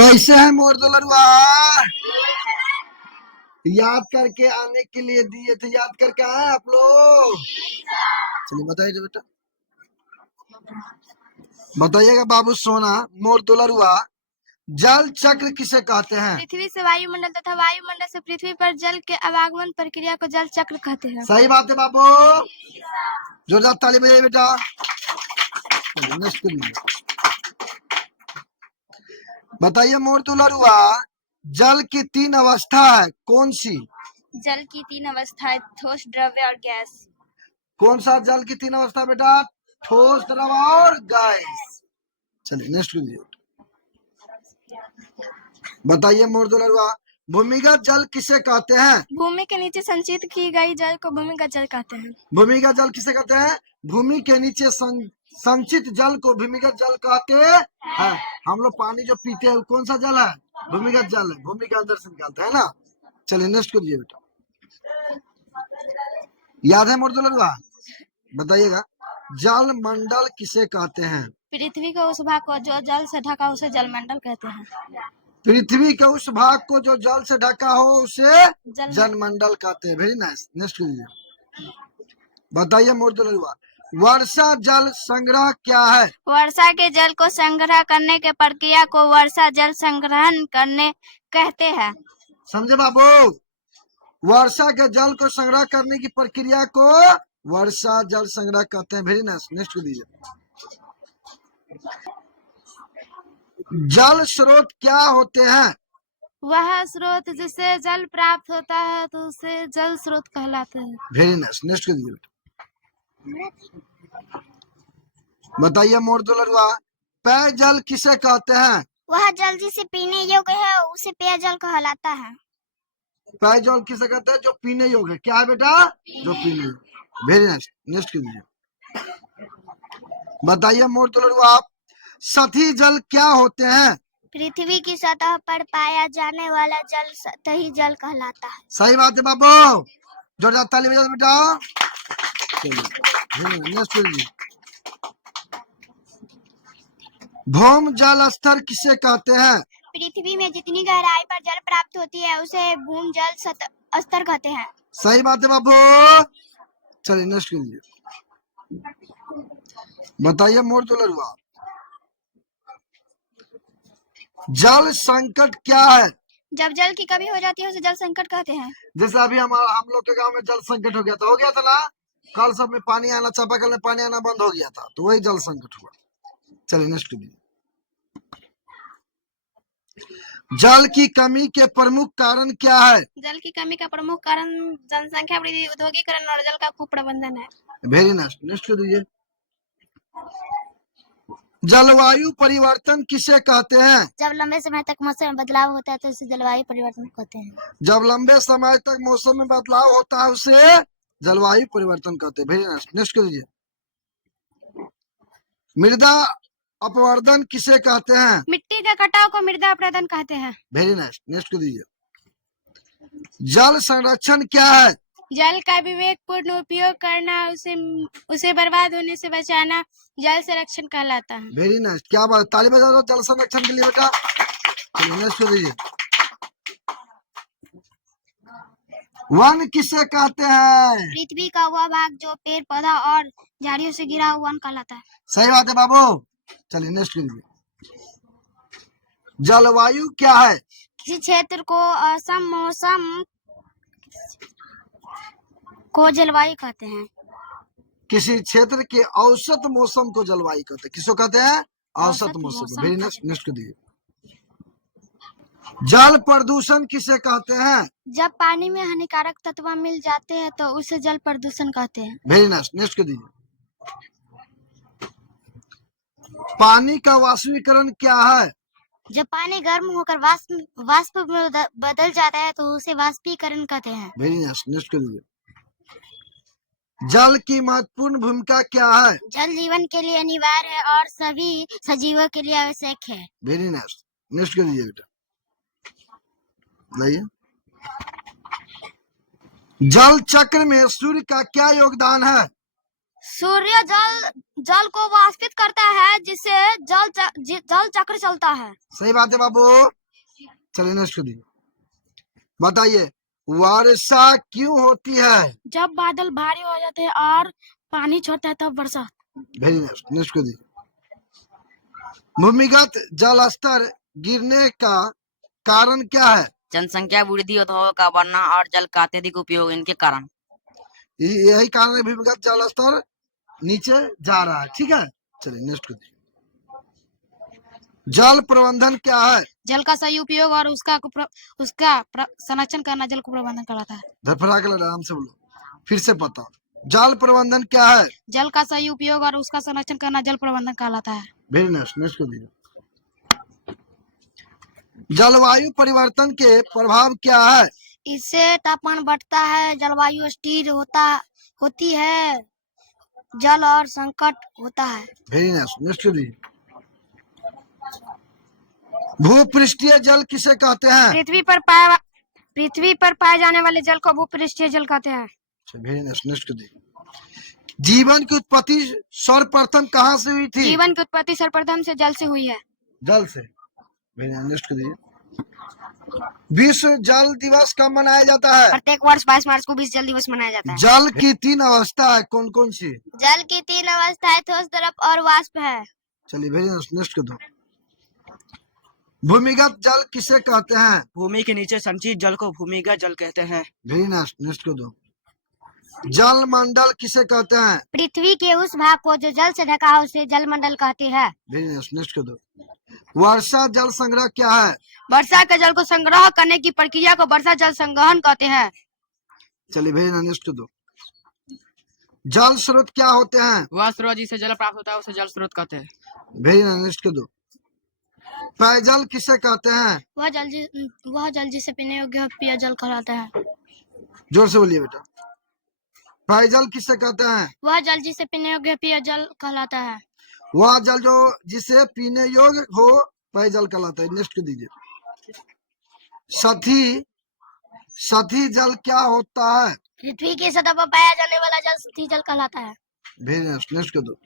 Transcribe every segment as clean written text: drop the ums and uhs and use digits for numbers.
कैसे है मोर दुलरुआ? याद करके आने के लिए दिए थे, याद करके आए आप लोग? चलिए बताइए बेटा, बताइएगा बाबू सोना। मोर दुलरुआ, जल चक्र किसे कहते हैं? पृथ्वी से वायुमंडल तथा वायुमंडल से पृथ्वी पर जल के आवागमन प्रक्रिया को जल चक्र कहते हैं। सही बात है बाबू, जोरदार ताली बजाइए बेटा। बताइए मोर दुलरुआ, जल की तीन अवस्था है, कौन सी? जल की तीन अवस्थाएं, ठोस, द्रव्य और गैस। कौन सा जल की तीन अवस्था बेटा? ठोस, द्रव और गैस। चलिए नेक्स्ट कीजिए। बताइए मोर दुलरुआ, भूमिगत जल किसे कहते हैं? भूमि के नीचे संचित की गई जल को भूमिगत जल कहते हैं। भूमिगत जल किसे कहते हैं? भूमि के नीचे संचित जल को भूमिगत जल कहते हैं। हम लोग पानी जो पीते हैं कौन सा जल है? भूमिगत जल है, भूमि के अंदर से निकालते हैं ना। चलिए नेक्स्ट करिए बेटा। याद है मोर दुलरुआ? बताइएगा, जल मंडल किसे कहते हैं? पृथ्वी के उस भाग को जो जल से ढका उसे जलमंडल कहते हैं। पृथ्वी के उस भाग को जो जल से ढका हो उसे जलमंडल कहते हैं। वेरी नाइस, नेक्स्ट कीजिए। बताइए मोर दुलरुआ, वर्षा जल संग्रह क्या है? वर्षा के जल को संग्रह करने के प्रक्रिया को वर्षा जल संग्रहण करने कहते हैं। समझे बाबू? वर्षा के जल को संग्रह करने की प्रक्रिया को वर्षा जल संग्रह कहते हैं। वेरी नाइस, नेक्स्ट दीजिए। जल स्रोत क्या होते हैं? वह स्रोत जिससे जल प्राप्त होता है तो उसे जल स्रोत कहलाते हैं। वेरी नाइस, नेक्स्ट दीजिए बेटा। बताइए मोर दुलरुआ, पेयजल किसे कहते हैं? वह जल जिसे पीने योग्य है उसे पेयजल कहलाता है। पेयजल किसे कहते हैं? जो पीने योग्य है। क्या है बेटा? जो पीने योग्य। वेरी नाइस, नेक्स्ट कीजिए। बताइए मोर दुलरुआ, सतही जल क्या होते हैं? पृथ्वी की सतह पर पाया जाने वाला जल सतही जल कहलाता है। सही बात है बाबू, जोरदार ताली बजाओ बेटा। नेक्स्ट कीजिए। भूम जल स्तर किसे कहते हैं? पृथ्वी में जितनी गहराई पर जल प्राप्त होती है उसे भूम जल स्तर कहते हैं। सही बात है बाबू। चलिए नेक्स्ट कीजिए। बताइए मोर दुलरुआ, जल संकट क्या है? जब जल की कमी हो जाती है उसे जल संकट कहते हैं। जैसे अभी हम लोग के गांव में जल संकट हो गया था ना। कल सब में पानी आना, चापाकल में पानी आना बंद हो गया था, तो वही जल संकट हुआ। चलिए नेक्स्ट कीजिए। जल की कमी के प्रमुख कारण क्या है? जल की कमी का प्रमुख कारण जनसंख्या वृद्धि, औद्योगिकरण और जल का कुप्रबंधन है। वेरी नाइस, नेक्स्ट कर दीजिए। जलवायु परिवर्तन किसे कहते हैं? जब लंबे समय तक मौसम में बदलाव होता है तो उसे जलवायु परिवर्तन कहते हैं। जब लंबे समय तक मौसम में बदलाव होता है उसे जलवायु परिवर्तन कहते हैं। वेरी नाइस, नेक्स्ट कर दीजिए। मृदा अपवर्तन किसे कहते हैं? मिट्टी के कटाव को मृदा अपरदन कहते हैं। वेरी नाइस, नेक्स्ट कर दीजिए। जल संरक्षण क्या है? जल का विवेकपूर्ण उपयोग करना, उसे बर्बाद होने से बचाना जल संरक्षण कहलाता है। वेरी नाइस, क्या बात, ताली बजा दो जल संरक्षण के लिए बेटा। नेक्स्ट कर दीजिए। वन किसे कहते हैं? पृथ्वी का वह भाग जो पेड़ पौधा और झाड़ियों से घिरा हुआ वन कहलाता है। सही बात है बाबू। चलिए नेक्स्ट कीजिए। जलवायु क्या है? किसी क्षेत्र को असम मौसम को जलवायु कहते हैं। किसी क्षेत्र के औसत मौसम को जलवायु कहते हैं। किसको कहते हैं? औसत मौसम। वेरी नेक्स्ट कर दीजिए। जल प्रदूषण किसे कहते हैं? जब पानी में हानिकारक तत्व मिल जाते हैं तो उसे जल प्रदूषण कहते हैं। वेरी नाइस, नेक्स्ट कर दीजिए। पानी का वाष्पीकरण क्या है? जब पानी गर्म होकर वाष्प में बदल जाता है तो उसे वाष्पीकरण कहते हैं। वेरी नाइस, नेक्स्ट कर दीजिए। जल की महत्वपूर्ण भूमिका क्या है? जल जीवन के लिए अनिवार्य है और सभी सजीवों के लिए आवश्यक है। वेरी नाइस, नेक्स्ट कर दीजिए बेटा। लाइए। जल चक्र में सूर्य का क्या योगदान है? सूर्य जल को वाष्पित करता है, जिससे जल चक्र चलता है। सही बात है बाबू। चलिए नेक्स्ट को दीजिए। बताइए वर्षा क्यों होती है? जब बादल भारी हो जाते हैं और पानी छोड़ता है तब वर्षा। वेरी नेक्स्ट, नेक्स्ट को दीजिए। भूमिगत जल स्तर गिरने का कारण क्या है? जनसंख्या वृद्धि, उद्योगों का बढ़ना और जल का अत्यधिक उपयोग, इनके कारण। यही कारण है भूमिगत जल स्तर नीचे जा रहा है। ठीक है, चलिए नेक्स्ट को दीजिए। जल प्रबंधन क्या है? जल का सही उपयोग और उसका संरक्षण करना जल को प्रबंधन कहलाता है। धरफड़ा के आराम से बोलो, फिर से पता। जल प्रबंधन क्या है? जल का सही उपयोग और उसका संरक्षण करना जल प्रबंधन कहलाता है। वेरी नेक्स्ट, नेक्स्ट को दीजिए। जलवायु परिवर्तन के प्रभाव क्या है? इससे तापमान बढ़ता है, जलवायु स्थिर होती है, जल और संकट होता है। वेरी नेक्स्ट, नेक्स्ट को दीजिए। भूपृष्ठीय जल किसे कहते हैं? पृथ्वी पर पाए जाने वाले जल को भूपृष्ठीय जल कहते हैं। वेरी नेक्स्ट, नेक्स्ट को दीजिए। जीवन की उत्पत्ति सर्वप्रथम कहाँ से हुई थी? जीवन की उत्पत्ति सर्वप्रथम से जल से हुई है। जल से। वेरी नेक्स्ट को दीजिए। विश्व जल दिवस कब मनाया जाता है? प्रत्येक वर्ष 22 मार्च को विश्व जल दिवस मनाया जाता है। जल की 3 अवस्था है, कौन कौन सी? जल की 3 अवस्थाएं ठोस, द्रव और वाष्प है। चलिए वेरी नेक्स्ट, नेक्स्ट को दो। भूमिगत जल किसे कहते हैं? भूमि के नीचे संचित जल को भूमिगत जल कहते हैं। वेरी नेक्स्ट, नेक्स्ट को दो। जल मंडल किसे कहते हैं? पृथ्वी के उस भाग को जो जल से ढका है उसे जल मंडल कहते हैं। वेरी नेक्स्ट, नेक्स्ट को दो। वर्षा जल संग्रह क्या है? वर्षा के जल को संग्रह करने की प्रक्रिया को वर्षा जल संग्रहण कहते हैं। चलिए वेरी नेक्स्ट को दो। जल स्रोत क्या होते हैं? वह स्रोत जिसे जल प्राप्त होता है उसे जल स्रोत कहते हैं। वेरी नेक्स्ट को दो। पेयजल किसे कहते हैं? वह जल जिसे पीने योग्य पेयजल कहलाता है। जोर से बोलिए बेटा। पेयजल किसे कहते हैं? वह जल जिसे पीने योग्य पेयजल कहलाता है। वह जल जो जिसे पीने योग्य हो पेयजल कहलाता है। नेक्स्ट को दीजिए। सतही जल क्या होता है? पृथ्वी की सतह पर पाया जाने वाला जल सतही जल कहलाता है। वेरी नेक्स्ट, नेक्स्ट को दो।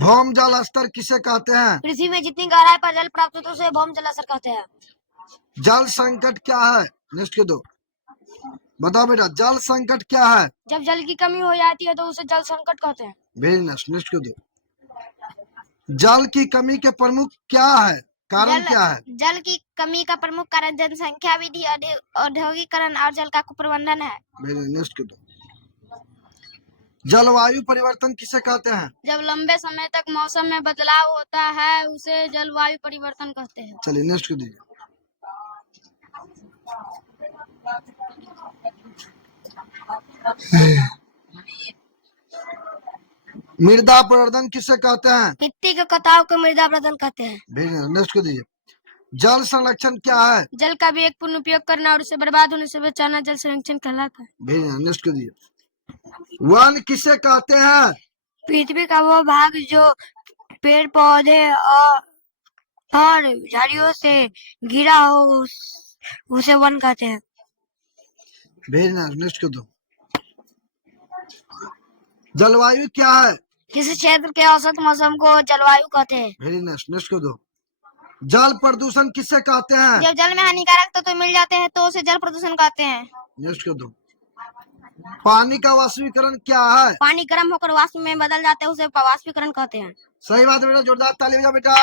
भौम जल स्तर किसे कहते हैं? पृथ्वी में जितनी गहराई पर जल प्राप्त होता है उसे भौम जल स्तर कहते हैं। जल संकट क्या है? नेक्स्ट को दो। बताओ बेटा, जल संकट क्या है? जब जल की कमी हो जाती है तो उसे जल संकट कहते हैं। वेरी नेक्स्ट, नेक्स्ट को दो। जल की कमी के प्रमुख क्या है? कारण क्या है? जल की कमी का प्रमुख कारण जनसंख्या वृद्धि, औद्योगिकरण और जल का कुप्रबंधन है। वेरी नेक्स्ट को दो। जलवायु परिवर्तन किसे कहते हैं? जब लंबे समय तक मौसम में बदलाव होता है उसे जलवायु परिवर्तन कहते हैं। चलिए नेक्स्ट को दीजिए। मृदा अपरदन किसे कहते हैं? मिट्टी के कटाव को मृदा अपरदन कहते हैं। वेरी नेक्स्ट को दीजिए। जल संरक्षण क्या है? जल का विवेकपूर्ण उपयोग करना और उसे बर्बाद होने से बचाना जल संरक्षण कहलाता है। वेरी नेक्स्ट को दीजिए। वन किसे कहते हैं? पृथ्वी का वो भाग जो पेड़ पौधे और झाड़ियों से घिरा हो उसे वन कहते हैं। वेरी नेक्स्ट को दो। जलवायु क्या है? किसी क्षेत्र के औसत मौसम को जलवायु कहते हैं। वेरी नेक्स्ट को दो। जल प्रदूषण किसे कहते हैं? जब जल में हानिकारक तत्व मिल जाते हैं तो उसे जल प्रदूषण कहते हैं। नेक्स्ट को दो। पानी का वाष्पीकरण क्या है? पानी गर्म होकर वाष्प में बदल जाते हैं उसे वाष्पीकरण कहते हैं। सही बात है बेटा, जोरदार ताली बजाओ बेटा।